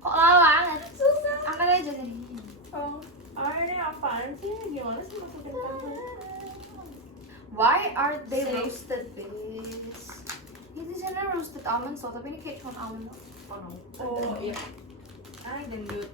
Kok lama banget? Susah. Angkat aja tadi. Oh, ini apaan sih? Gimana sih masukin kamu? Why are they Same. roasted fish? Ini sana roasted almond so, tapi ini kayak cuma almond. Oh iya. Ah, gendut.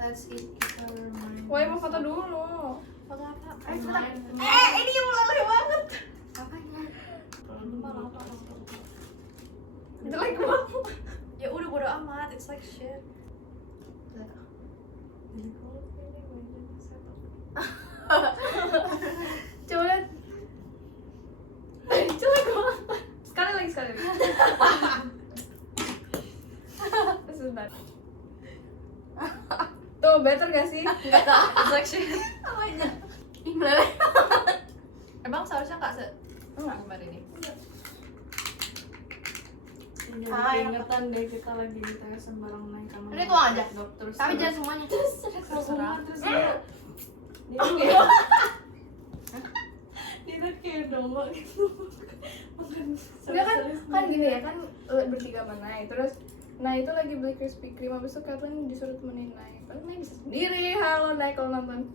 Let's eat our mind. Woi, mau foto dulu. Foto apa? Ayo, cepetan. Ini yang meleleh banget. Apanya? Jelek banget. Ya udah bodo amat, it's like shit. Coba lihat. Jelek banget. Sekali lagi. This is bad. Tuh, better gak sih? Enggak tahu, it's like shit. Apanya? Ih, meleleh. Emang seharusnya nggak Enggak. gambar ini? Ingetan deh kita lagi di tes bareng naik kamar. Ini tuang aja. Terus Tapi jangan semuanya. terserah. Dia kayak dia kayak domba gitu. Enggak kan gini ya kan bertiga sama Nay. Terus Nay itu lagi beli Krispy Kreme, habis itu Kathleen disuruh temenin Nay. Kan Nay bisa sendiri, halo Nay kalau nonton.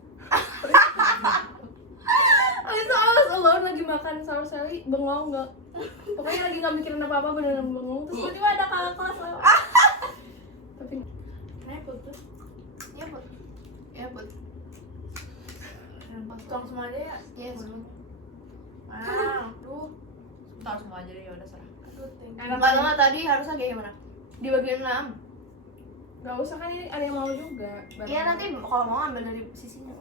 Habis itu I was alone lagi makan saus seli, bengong nggak. Pokoknya lagi nggak mikirin apa-apa, beneran bengong. Terus tiba-tiba ada kakak kelas lewat. Tapi Nay putus. Ya, Bud. Ya, Bud. Tuang semua aja ya. Yes. Aduh. Ntar semua aja deh, ya udah serah. Enak Enggak tahu tadi harusnya kayak gimana? Di bagian 6. Gak usah kan ini ada yang mau juga. Iya, nanti kalau mau ambil dari sisinya.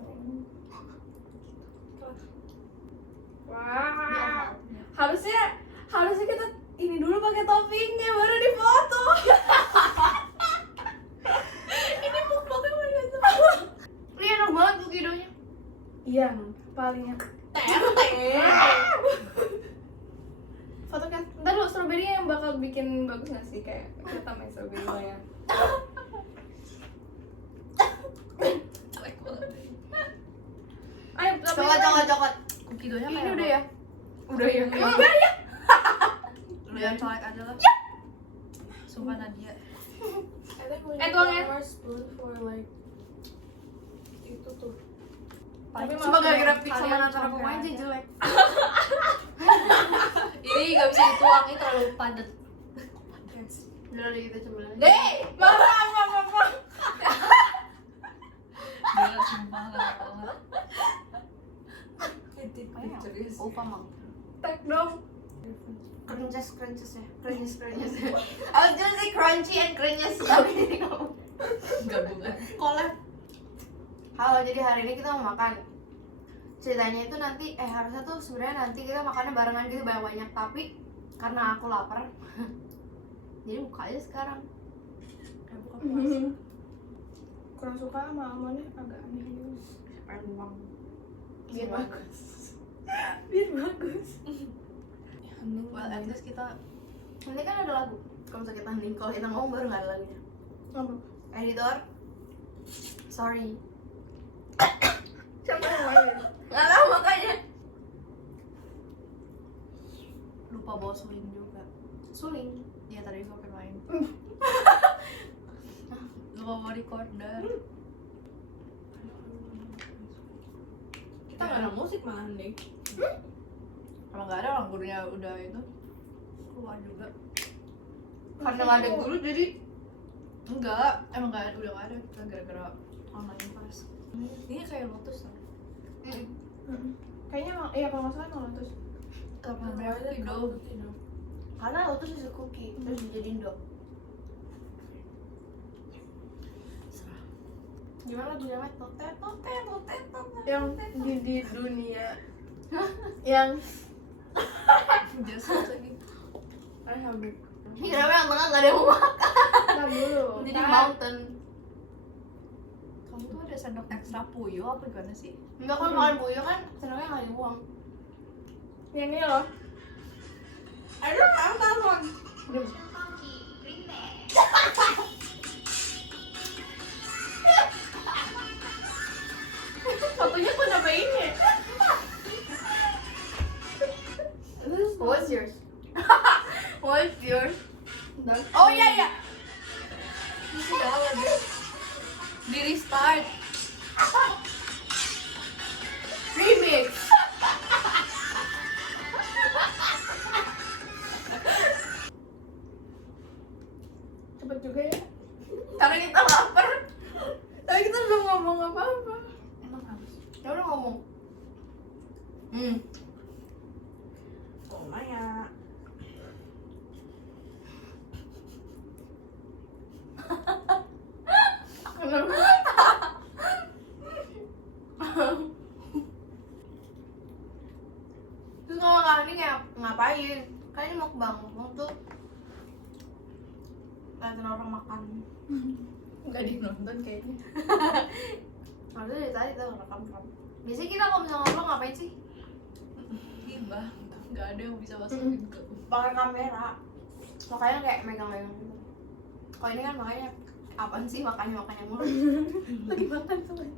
Wah. Harusnya kita ini dulu pakai toppingnya baru difoto. Ini mukbangnya mereka tuh. Ini enak banget tuh kidonya. Iya, palingnya. Foto kan. Ntar lu strawberry yang bakal bikin bagus gak sih kayak kita main strawberry ya. Jelek banget. Ayo, Coklat. Kukidonya Ini kayak udah apa? ya? Udah ya. Enggak ya. Lu yang colek aja lah. Sumpah Nadia. Tuangnya. spoon for like itu tuh. Tapi Cuma maaf gara-gara ya, pik sama kalian Natara capek pokoknya aja aja. jelek. Ini nggak bisa dituang, ini terlalu padat. Udah deh kita coba lagi. Deh, Mama. gila sumpah nggak banget. Edit Kayak pictures. Opa mau. Tag dong. Crunches ya. Crunches. I was gonna say crunchy and crunches tapi ini kamu. Gabungan. Collab. Halo, jadi hari ini kita mau makan. Ceritanya itu nanti harusnya tuh sebenarnya nanti kita makannya barengan gitu banyak-banyak, tapi karena aku lapar. Jadi buka aja sekarang. Kayak buka puasa. Kurang suka sama almondnya agak aneh gitu. Pengen buang. Biar bagus. Biar bagus. Well, at least kita Nanti kan ada lagu. Kalau misalnya kita hening, kalau kita ngomong baru nggak ada lagunya. Apa? Editor. Sorry. Siapa yang main? Nggak tahu makanya. lupa bawa suling juga. Suling. Ya tadi gue pengen main. Lupa bawa recorder. Kita nggak ada musik malah nih. Kalau nggak ada orang gurunya udah itu keluar juga. Karena nggak ada guru jadi Enggak, emang nggak ada, udah nggak ada. Kita gara-gara online kelas. Ini kayak Lotus kan? Kayaknya emang, iya kalau nggak salah emang Lotus. Karena berarti dong. karena Lotus is a cookie terus dijadiin dog. Gimana lagunya Met? Totet. Yang di dunia. Yang Just lagi. I have it. Ini kenapa yang tengah nggak ada yang mau makan? Ntar dulu. Jadi mountain. Kamu tuh ada sendok ekstra puyuh apa gimana sih? Enggak kan makan puyuh kan sendoknya nggak dibuang. Yang ini loh. Aduh, aku telepon. Fotonya kok sampai ini? What's yours? What's yours? Dan Oh iya iya. Salah deh. Di restart. Remix. Cepet juga ya. Karena kita lapar. Tapi kita belum ngomong apa-apa. Emang harus. Ya udah ngomong. Oh Maya. Kenapa? Terus kalau kalian ini kayak ngapain? Kalian ini mau bangun tuh liatin orang makan. Enggak dinonton kayaknya. Harusnya dari tadi tuh rekam. Biasanya kita kalau misalnya ngobrol ngapain sih? Tiba. Nggak ada yang bisa masukin ke. Pakai kamera. Makanya kayak megang-megang gitu. Kalau ini kan makanya apaan sih makanya mulu. Lagi makan tuh.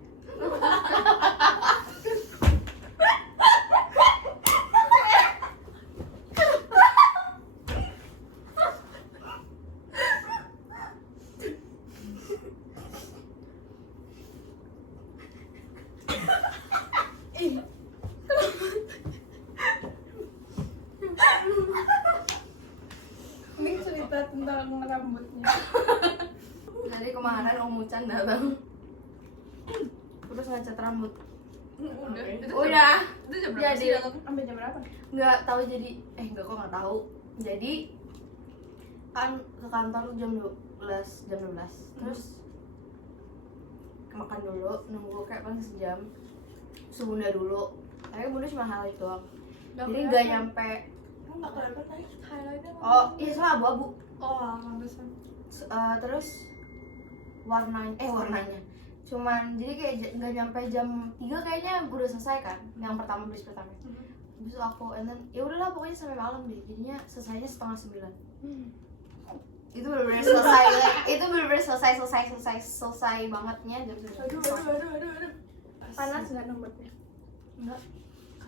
Ini cerita tentang rambutnya. Jadi kemarin Om Mucan datang. Terus ngecat rambut. Udah. Itu Udah. Itu jam berapa Jadi sih datang? Sampai jam berapa? nggak tahu jadi enggak kok nggak tahu. Jadi kan ke kantor jam 12. Terus makan dulu, nunggu kayak paling sejam. Terus bunda dulu. Tapi bunda cuma hal itu doang. Jadi nggak nyampe. Enggak kelihatan tadi. Highlightnya Oh iya soalnya abu-abu. Oh, pantesan. Terus warnanya cuman jadi kayak nggak nyampe jam 3 kayaknya udah selesai kan yang pertama beli pertama. Terus aku and then ya udahlah pokoknya sampai malam deh, jadinya selesainya 8:30. Itu benar-benar selesai. Itu benar-benar selesai bangetnya jam 9. Aduh. Panas nggak rambutnya? Enggak.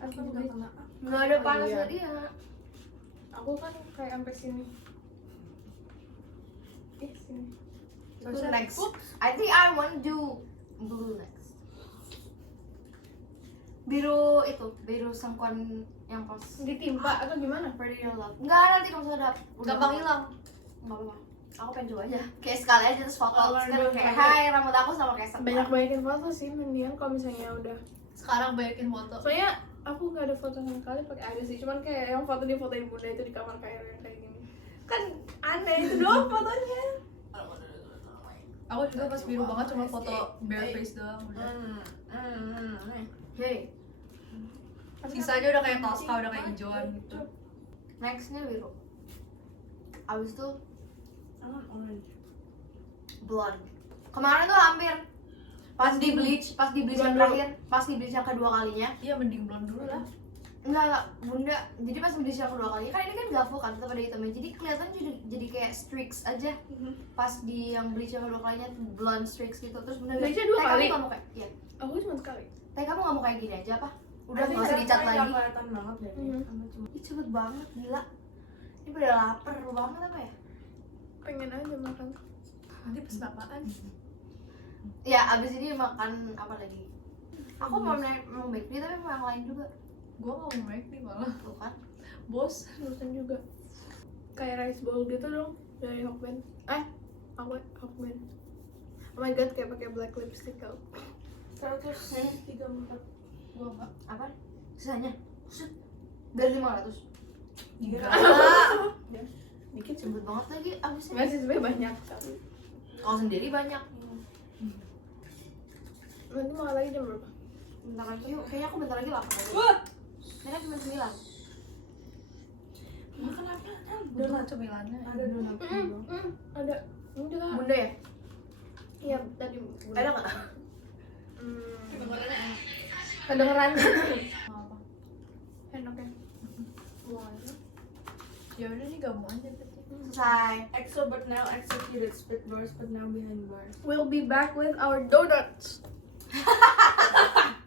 Aku Juga juga. kena. Enggak ada Oh, panas iya. dia. Aku kan kayak sampai sini. Sini. Terus next. I think I want do blue next. Biru sangkuan yang pas Ditimpa atau gimana? Pretty Your Love. Enggak, nanti kalau misalnya Gampang hilang. Enggak apa-apa. Aku pengen coba aja. Kayak sekali aja terus foto. Oh, Terus kan aduh, kayak aduh. hai rambut aku sama kayak sekarang. Banyak-banyakin foto sih, mendingan kalau misalnya udah. Sekarang banyakin foto. Soalnya aku nggak ada foto sama kali, pakai ada sih, cuman kayak yang foto di fotoin bunda itu di kamar kayak yang kayak gini. Kan aneh itu doang fotonya. Aku juga pas biru banget cuma foto bare face doang udah. Hey, Sisanya udah kayak Tosca, udah kayak hijauan gitu. nextnya biru. Abis itu Orange. blonde. Kemarin tuh hampir pas di bleach yang terakhir, pas di bleach yang kedua kalinya. Iya mending blonde dulu lah. Enggak, bunda. Jadi pas bleach yang kedua kalinya kan ini kan gak full kan, tetap ada hitamnya. Jadi kelihatan jadi kayak streaks aja. Pas di yang bleach yang kedua kalinya blonde streaks gitu. Terus bunda bilang, Bleach-nya 2 "Teh, kali?" kamu gak mau kayak, iya. Aku cuma sekali. Teh kamu gak mau kayak gini aja apa? Udah gak usah dicat lagi. Kelihatan banget deh. Ih cepet banget, gila. Ini pada lapar banget apa ya? Pengen aja makan. Nanti pas apaan? Ya abis ini makan apa lagi? Aku mau bakery tapi mau yang lain juga. Gua nggak mau make nih malah. Tuh kan? Bos. Bosan juga. Kayak rice bowl gitu dong dari Hokben. Hokben. Oh my god, kayak pakai black lipstick tau. 134. Gua nggak. Apa? Sisanya? Set. Dari 500. Enggak. Dikit sih. Cepet banget lagi abisnya. Masih sebenarnya banyak tapi. Kalau sendiri banyak. Nanti makan lagi jam berapa? Bentar lagi yuk, kayaknya aku bentar lagi lapar lagi. Mereka cuma 9. Makan apa? Donat cemilannya. Ada donat juga. Ada. Udah. Bunda ya? Iya tadi. Ada nggak? Kedengeran. Apa? Enak ya. Buang aja. Ya udah nih gabung aja tadi. Selesai. EXO but now executed. Split bars but now behind bars. We'll be back with our donuts.